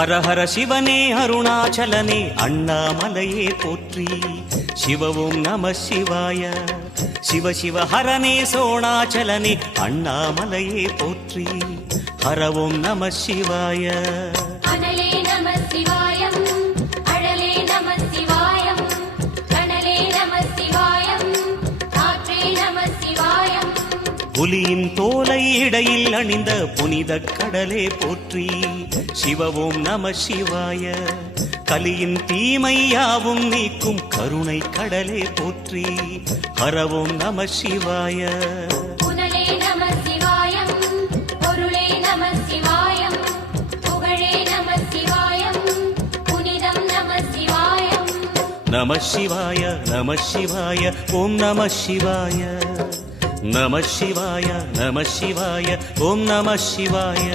ஹர ஹர சிவனே அருணாச்சலனே அண்ணாமலையே போற்றி. சிவ ஓம் நம சிவாய. சிவ சிவ ஹரனே சோணாச்சலனே அண்ணாமலையே போற்றி. ஹர ஓம் நம சிவாய. அனலே நம சிவாயம், அழலே நம சிவாயம், கனலே நம சிவாயம், காற்றே நம சிவாயம். புலியின் தோலை இடையில் அணிந்த புனித கடலே போற்றி. சிவ ஓம் நம சிவாய. கலியின் தீமையாவும் நீக்கும் கருணை கடலே போற்றி. ஹர ஓம் நம சிவாய. புனலே நம சிவாயம், பொருளே நம சிவாயம், புகழே நம சிவாயம், புனிதம் நம சிவாயம். நம சிவாய நம சிவாய ஓம் நம சிவாய. நம சிவாய நம சிவாய ஓம் நம சிவாய.